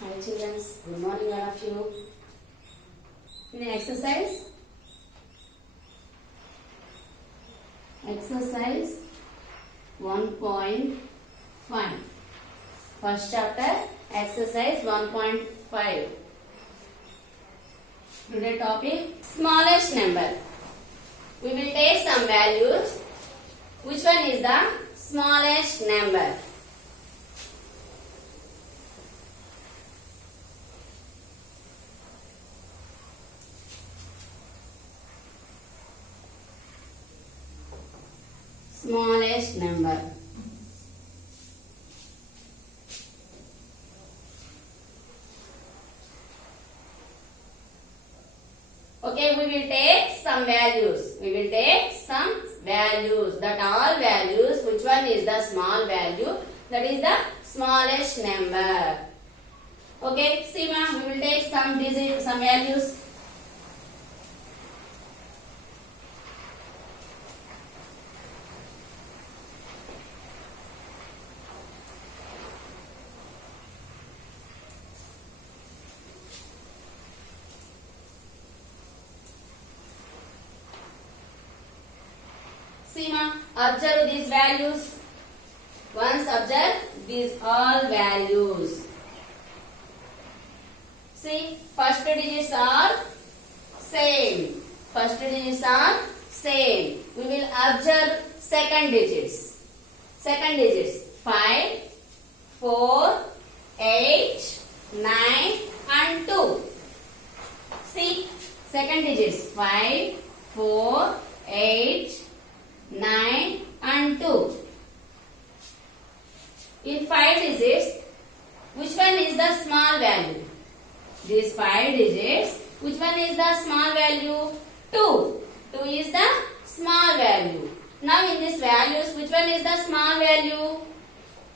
Hi children, good morning all of you. In exercise 1.5. First chapter, exercise 1.5. Today topic, smallest number. We will take some values. Which one is the smallest number? Smallest number. Okay, we will take some values. That all values, which one is the small value? That is the smallest number. Okay, Seema, we will take some digits, some values. Seema, observe these values. Once observe these all values. See, first digits are same. We will observe second digits. 5, 4, 8, 9 and 2. See, second digits 5, 4, 8, 9 and 2. In 5 digits, which one is the small value? These 5 digits, which one is the small value? 2. 2 is the small value. Now in these values, which one is the small value?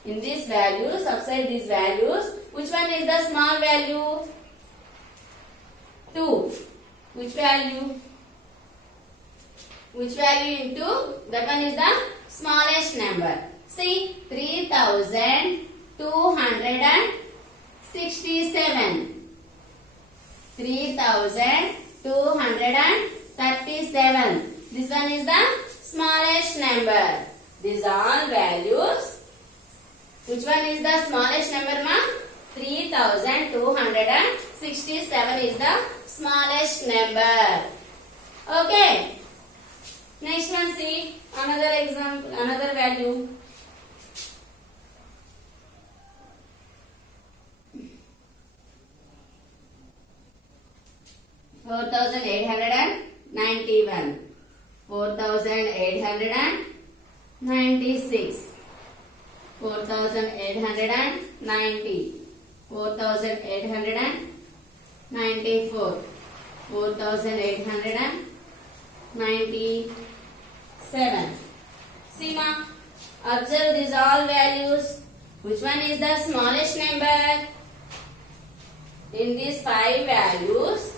In these values, outside these values, which one is the small value? 2. Which value? Which value into? That one is the smallest number. See, 3267. 3237. This one is the smallest number. These all values. Which one is the smallest number, ma? 3267 is the smallest number. Okay. Next one, see another example, another value. Four thousand eight hundred and 4,896, 4,890, 4,894, 4,897. Seema, observe these all values. Which one is the smallest number? In these 5 values,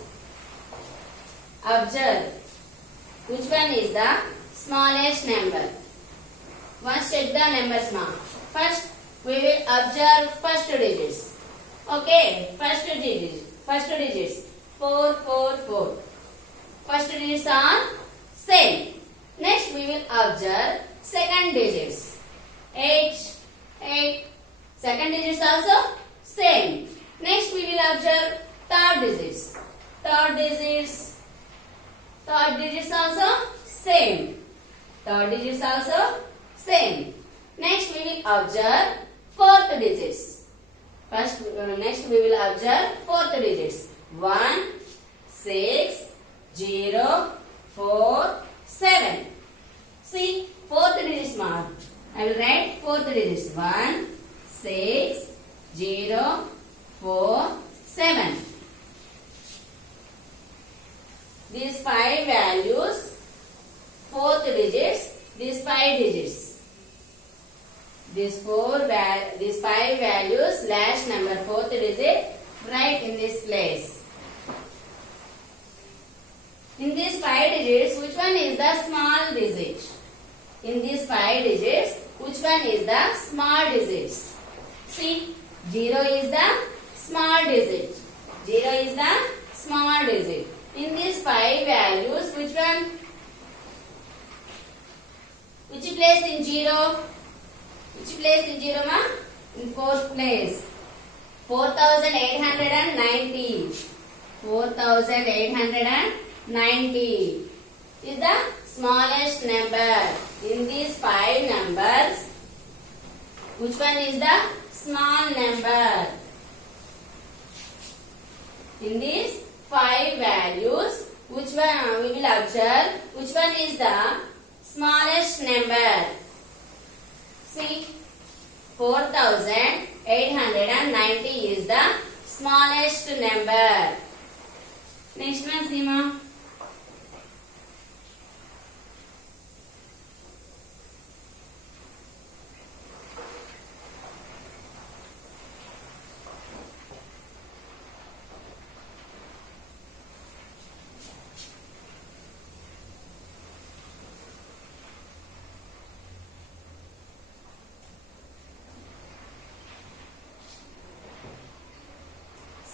observe which one is the smallest number. Once check the numbers, ma. First, we will observe first digits. Okay, first digits. 4, 4, 4. First digits are same. Next, we will observe second digits. 8, 8. Second digits also same. Next, we will observe third digits. Third digits also same. Next, we will observe fourth digits. Next, we will observe fourth digits. 1, 6, 0, 4, 7. See, fourth digits mark. I will write fourth digits. 1, 6, 0, 4, 7. These 5 values, fourth digits, these 5 digits. These 5 values, slash number fourth digit, write in this place. In these 5 digits, which one is the small digit? In these 5 digits, which one is the small digits? See, 0 is the small digit. 0 is the small digit. In these 5 values, which one? Which place in 0? Which place in 0, ma? In 4th place. 4890. 4890 is the smallest number. In these 5 numbers, which one is the small number? In these 5 values, which one we will observe? Which one is the smallest number? See, 4890 is the smallest number. Next one, Seema.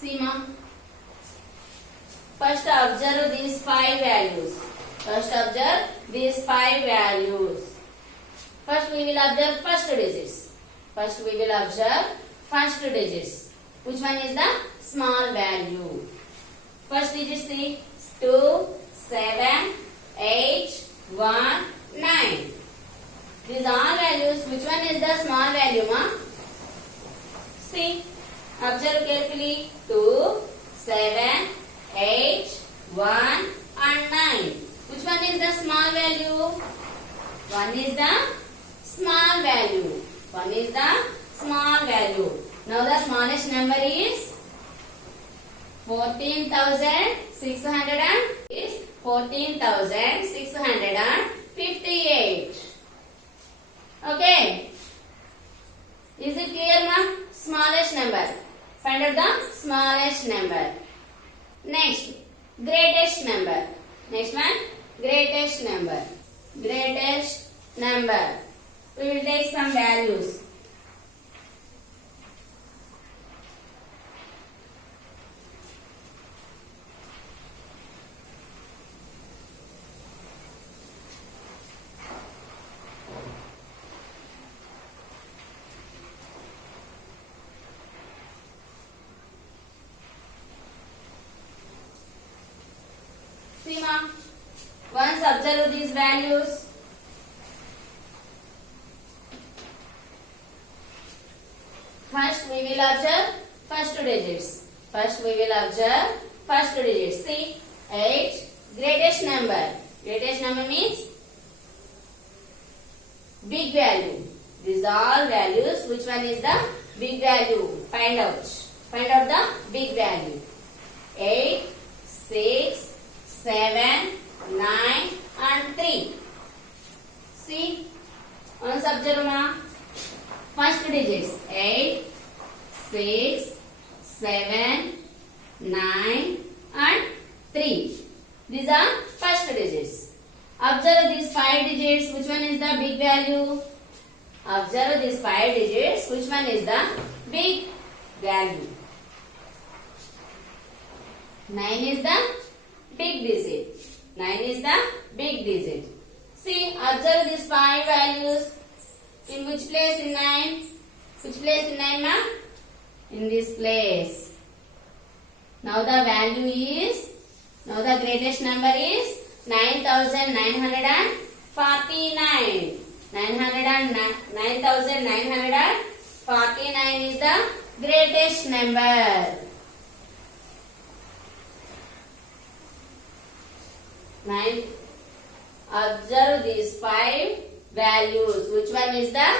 Seema. First observe these 5 values. First observe these 5 values. First we will observe first digits. First we will observe first digits. Which one is the small value? First digit see 2, 7, 8, 1, 9. These all values. Which one is the small value, ma? See. Observe carefully. 2, 7, 8, 1 and 9. Which one is the small value? 1 is the small value. 1 is the small value. Now the smallest number is 14,658. Okay. Is it clear, ma? Smallest number. Find out the smallest number. Next, greatest number. Next one, greatest number. Greatest number. We will take some values. Seema, once observe these values. First we will observe first digits. First we will observe first digits. See, 8, greatest number. Greatest number means big value. These are all values. Which one is the big value? Find out. Find out the big value. 8, 6, 7, 9 and 3. See, once observe ma. First digits 8, 6, 7, 9 and 3. These are first digits. Observe these 5 digits. Which one is the big value? Observe these 5 digits. Which one is the big value? 9 is the big digit. 9 is the big digit. See, observe these 5 values. In which place in 9? Which place in 9, ma? In this place. Now the value is, now the greatest number is 9,949. 9,949 is the greatest number. 9. Observe these 5 values. Which one is the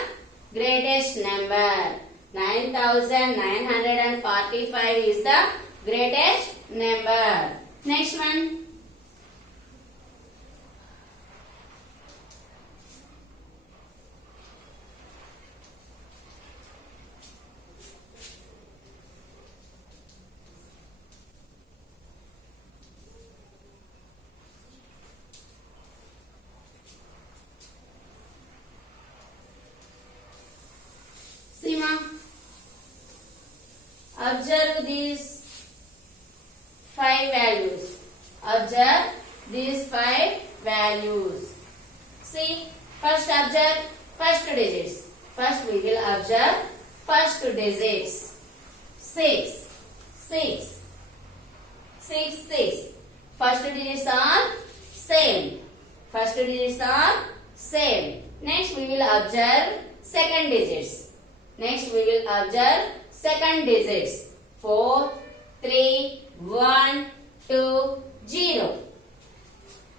greatest number? 9,945 is the greatest number. Next one. Observe observe these 5 values. See, first observe first digits. First we will observe first digits. 6, 6, 6, 6. First digits are same. First digits are same. Next we will observe second digits. Next we will observe second digits. 4, 3, 1, 2, 0.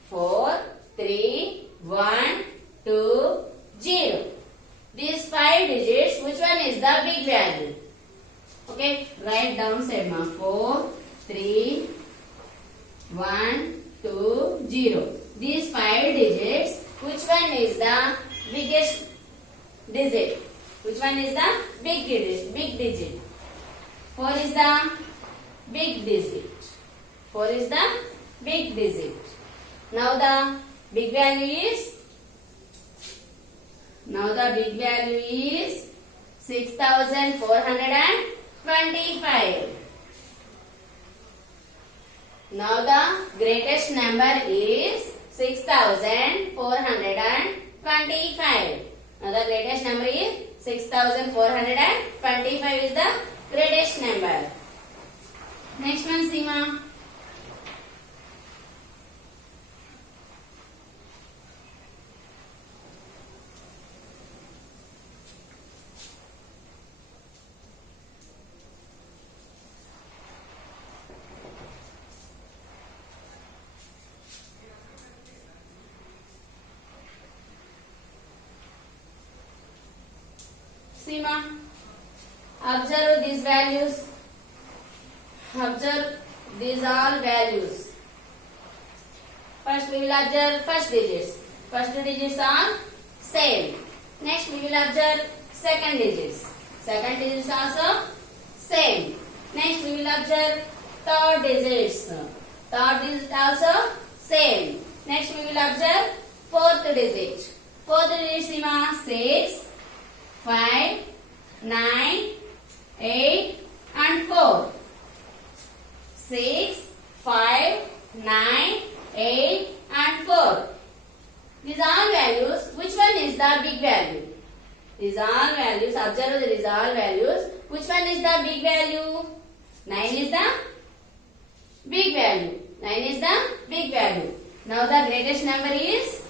4, 3, 1, 2, 0. These 5 digits, which one is the big value? Okay, write down side ma. 4, 3, 1, 2, 0. These 5 digits, which one is the biggest digit? Which one is the big digit? Big digit. 4 is the big digit. 4 is the big digit. Now the big value is 6,425. Now the greatest number is 6,425. Now the greatest number is 6,425 is the greatest number. Next one, Seema. Seema, observe these values. Observe these all values. First we will observe first digits. First digits are same. Next we will observe second digits. Second digits also same. Next we will observe third digits. Third digit also same. Next we will observe fourth digit. Fourth digit, Seema, 6, 5, 9, 8 and 4. 6, 5, 9, 8 and 4. These are values. Which one is the big value? These are values. Observe these are values. Which one is the big value? 9 is the big value. 9 is the big value. Now the greatest number is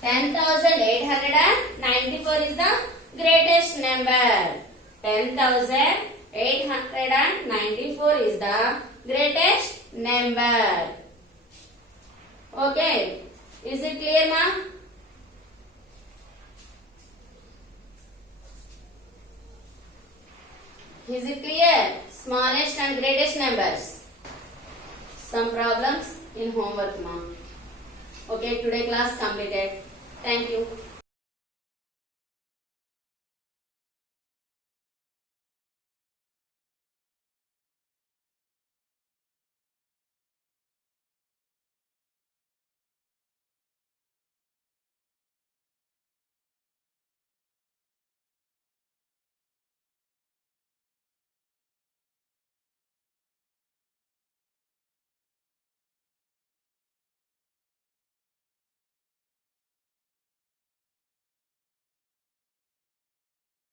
10,894 is the greatest number. 10,894 is the greatest number. Okay. Is it clear, ma? Is it clear? Smallest and greatest numbers. Some problems in homework, ma. Okay, today class completed. Thank you.